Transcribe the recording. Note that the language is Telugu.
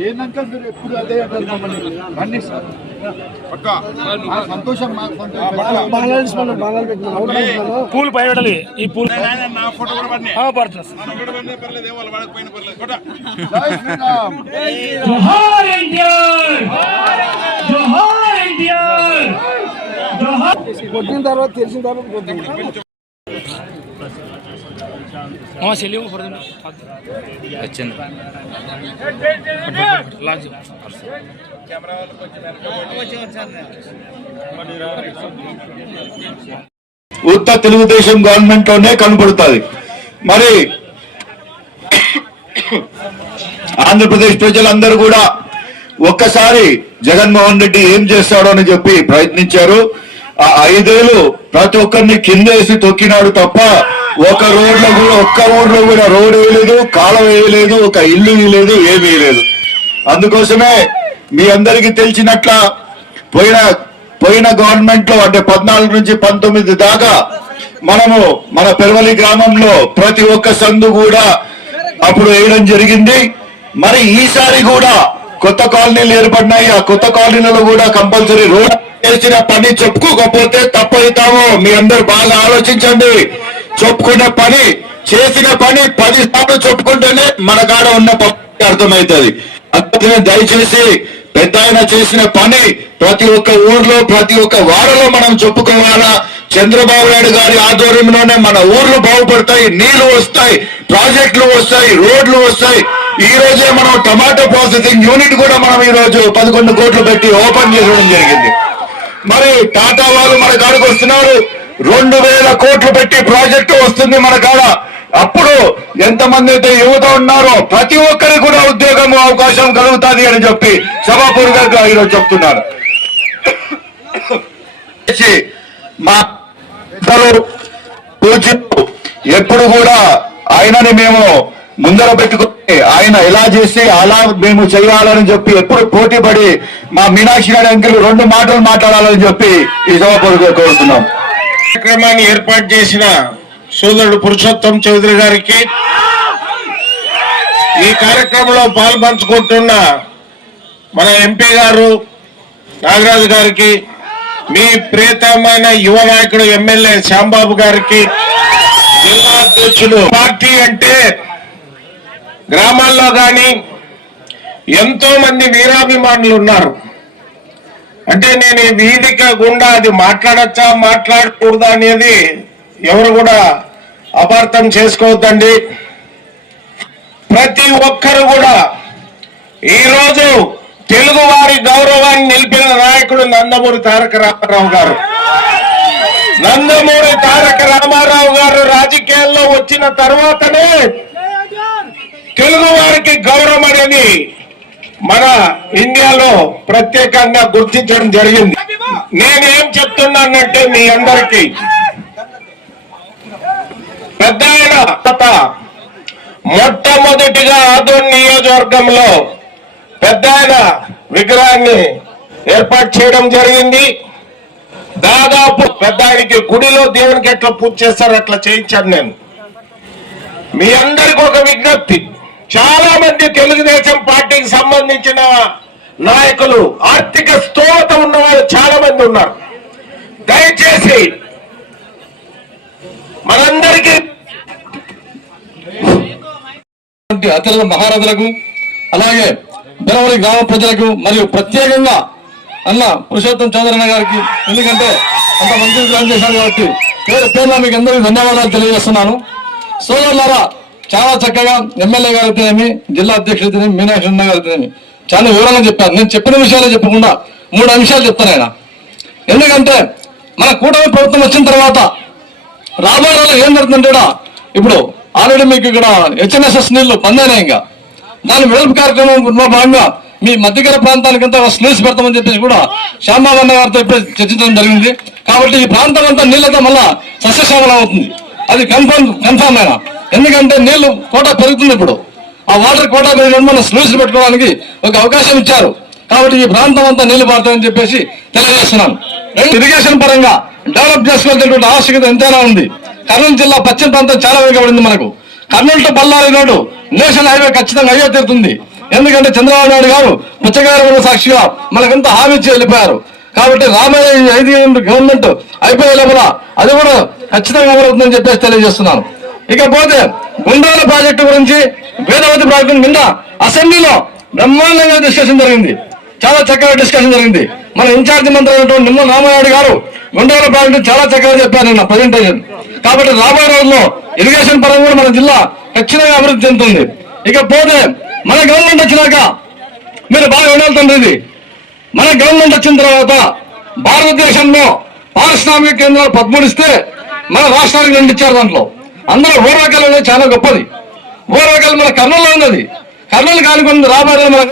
ఏందంటారు మీరు ఎప్పుడు అదే అంటారు మమ్మల్ని? రండి సార్. ఆ, సంతోషం మాకు సంతోషం. పూలు పైబడాలి ఈ పూలు కొట్టిన తర్వాత తెలిసిన తర్వాత. కొట్టింది మా సెల్లి పడుతుంది. వచ్చింది. లాగ్ ఉత్త తెలుగుదేశం గవర్నమెంట్లోనే కనబడుతుంది. మరి ఆంధ్రప్రదేశ్ ప్రజలందరూ కూడా ఒక్కసారి జగన్మోహన్ రెడ్డి ఏం చేస్తాడో అని చెప్పి ప్రయత్నించారు. ఆ ఐదేళ్ళు ప్రతి ఒక్కరిని కిందేసి తొక్కినాడు తప్ప ఒక రోడ్లో కూడా ఒక్క ఊర్లో కూడా రోడ్ వేయలేదు కాలం వేయలేదు ఒక ఇల్లు వేయలేదు ఏమీ వేయలేదు. అందుకోసమే మీ అందరికీ తెలిసినట్ల పోయిన పోయిన గవర్నమెంట్లో అంటే పద్నాలుగు నుంచి పంతొమ్మిది దాకా మనము మన పెరవలి గ్రామంలో ప్రతి ఒక్క సందు కూడా అప్పుడు వేయడం జరిగింది. మరి ఈసారి కూడా కొత్త కాలనీలు ఏర్పడినాయి. ఆ కొత్త కాలనీలలో కూడా కంపల్సరీ రోడ్ చేసిన పని చెప్పుకోకపోతే తప్పవుతాము మీ అందరు బాగా ఆలోచించండి. చెప్పుకునే పని చేసిన పని పది సార్లు చెప్పుకుంటేనే మన కాడ ఉన్న పని అర్థమవుతుంది. అందుకనే దయచేసి పెద్ద ఆయన చేసిన పని ప్రతి ఒక్క ఊర్లో ప్రతి ఒక్క వాడలో మనం చెప్పుకోవాలా. చంద్రబాబు నాయుడు గారి ఆధ్వర్యంలోనే మన ఊర్లు బాగుపడతాయి నీళ్ళు వస్తాయి ప్రాజెక్టులు వస్తాయి రోడ్లు వస్తాయి. ఈ రోజే మనం టమాటో ప్రాసెసింగ్ యూనిట్ కూడా మనం ఈ రోజు పదకొండు కోట్లు పెట్టి ఓపెన్ చేయడం జరిగింది. మరి టాటా వాళ్ళు మన కాడికి వస్తున్నారు. రెండు వేల కోట్లు పెట్టి ప్రాజెక్టు వస్తుంది మన కాడ. అప్పుడు ఎంతమంది అయితే యువత ఉన్నారో ప్రతి ఒక్కరికి కూడా ఉద్యోగం అవకాశం కలుగుతుంది అని చెప్పి సభాపూర్వకంగా ఈరోజు చెప్తున్నారు. మా ఎప్పుడు కూడా ఆయనని మేము ముందర పెట్టుకుని ఆయన ఎలా చేసి అలా మేము చేయాలని చెప్పి ఎప్పుడు పోటీ పడి మా మీనాక్షి గారి అంకులు రెండు మాటలు మాట్లాడాలని చెప్పి ఈ సభాపూర్వకంగా కోరుతున్నాం. కార్యక్రమాన్ని ఏర్పాటు చేసిన సోదరుడు పురుషోత్తం చౌదరి గారికి ఈ కార్యక్రమంలో పాల్పంచుకుంటున్న మన ఎంపీ గారు నాగరాజు గారికి మీ ప్రియతమైన యువ నాయకుడు ఎమ్మెల్యే శ్యాంబాబు గారికి జిల్లా అధ్యక్షుడు పార్టీ అంటే గ్రామాల్లో కానీ ఎంతో మంది వీరాభిమానులు ఉన్నారు. అంటే నేను ఈ వేదిక గుండా అది మాట్లాడచ్చా మాట్లాడకూడదా అనేది ఎవరు కూడా అపార్థం చేసుకోవద్దండి. ప్రతి ఒక్కరు కూడా ఈరోజు తెలుగు వారి గౌరవాన్ని నిలిపిన నాయకుడు నందమూరి తారక రామారావు గారు. నందమూరి తారక రామారావు గారు రాజకీయాల్లో వచ్చిన తర్వాతనే తెలుగు వారికి గౌరవం అనేది మన ఇండియాలో ప్రత్యేకంగా గుర్తించడం జరిగింది. నేనేం చెప్తున్నానంటే మీ అందరికీ. పెద్ద ఆయన మొట్టమొదటిగా ఆదోన్ నియోజకవర్గంలో పెద్ద ఆయన విగ్రహాన్ని ఏర్పాటు చేయడం జరిగింది. దాదాపు పెద్ద ఆయనకి గుడిలో దేవునికి ఎట్లా పూజ చేస్తారో అట్లా చేయించాను నేను. మీ అందరికి ఒక విజ్ఞప్తి. చాలా మంది తెలుగుదేశం పార్టీకి సంబంధించిన నాయకులు ఆర్థిక స్తోమత ఉన్న వాళ్ళు చాలా మంది ఉన్నారు. దయచేసి మనందరికీ ఉన్నటువంటి మహారథులకు అలాగే బెరవలి గ్రామ ప్రజలకు మరియు ప్రత్యేకంగా అన్న పురుషోత్తం చౌదరణ గారికి ఎందుకంటే అంత మంచి గ్రహం చేశారు కాబట్టి పేరు పేరున మీకు అందరికీ ధన్యవాదాలు తెలియజేస్తున్నాను. సోదరులారా చాలా చక్కగా ఎమ్మెల్యే గారు జిల్లా అధ్యక్షుడు మీనాక్షి అన్న గారు చాలా వివరంగా చెప్పారు. నేను చెప్పిన విషయాలు చెప్పకుండా మూడు అంశాలు చెప్తాను ఆయన. ఎందుకంటే మన కూటమి ప్రభుత్వం వచ్చిన తర్వాత రాబోయే ఏం జరుగుతుందంటే కూడా ఇప్పుడు ఆల్రెడీ మీకు ఇక్కడ హెచ్ఎన్ఎస్ఎస్ నీళ్ళు పొందానే ఇంకా. దాని వెలుపు కార్యక్రమం భాగంగా మీ మధ్యకర ప్రాంతానికంతా ఒక స్లూస్ పెడతామని చెప్పేసి కూడా శ్యామాబన్న గారితో ఇప్పుడే చర్చించడం జరిగింది. కాబట్టి ఈ ప్రాంతం అంతా నీళ్ళతో మళ్ళా సస్యశ్యామలం అవుతుంది. అది కన్ఫర్మ్ కన్ఫర్మ్ అయినా ఎందుకంటే నీళ్ళు కోట పెరుగుతుంది ఇప్పుడు. ఆ వాటర్ కోట పెరిగినప్పుడు మనం స్లూస్ పెట్టుకోవడానికి ఒక అవకాశం ఇచ్చారు. కాబట్టి ఈ ప్రాంతం అంతా నీళ్ళు పడతాయని చెప్పేసి తెలియజేస్తున్నాను ఇరిగేషన్ పరంగా డెవలప్ చేసుకోవాల్సినటువంటి ఆవశ్యకత ఎంతైనా ఉంది. కర్నూలు జిల్లా పశ్చిమ ప్రాంతం చాలా వెనుకబడింది మనకు. Kurnool to Bellary road national highway ఖచ్చితంగా అయ్యే తీరుతుంది. ఎందుకంటే చంద్రబాబు నాయుడు గారు పుచ్చగారు సాక్షిగా మనకంతా హామీ ఇచ్చి వెళ్ళిపోయారు. కాబట్టి రామయ్య ఐదు గవర్నమెంట్ అయిపోయే లోపల అది కూడా ఖచ్చితంగా అమలవుతుందని చెప్పేసి తెలియజేస్తున్నాను. ఇకపోతే గుండాల ప్రాజెక్టు గురించి వేదవతి ప్రాజెక్టు నిన్న అసెంబ్లీలో బ్రహ్మాండంగా డిస్కషన్ జరిగింది. చాలా చక్కగా డిస్కషన్ జరిగింది. మన ఇన్ఛార్జి మంత్రి అయినటువంటి నిమ్మ రామారాయుడు గారు గుండాల ప్రాజెక్టు చాలా చక్కగా చెప్పారు నిన్న ప్రజెంటేషన్ కాబట్టి రాబోయే రోజుల్లో ఇరిగేషన్ పరంగా కూడా మన జిల్లా ఖచ్చితంగా అభివృద్ధి చెందుతుంది. ఇకపోతే మన గవర్నమెంట్ వచ్చినాక మీరు బాగా వినాలి ఇది. మన గవర్నమెంట్ వచ్చిన తర్వాత భారతదేశంలో పారిశ్రామిక కేంద్రాలు పదమూడు మన రాష్ట్రానికి రెండు ఇచ్చారు దాంట్లో. అందరూ ఓర్వకల్ అనేది చాలా గొప్పది. ఓర్వకల్ మన కర్నూలులో ఉన్నది. కర్నూలు కానుకుంది రాబోయే మన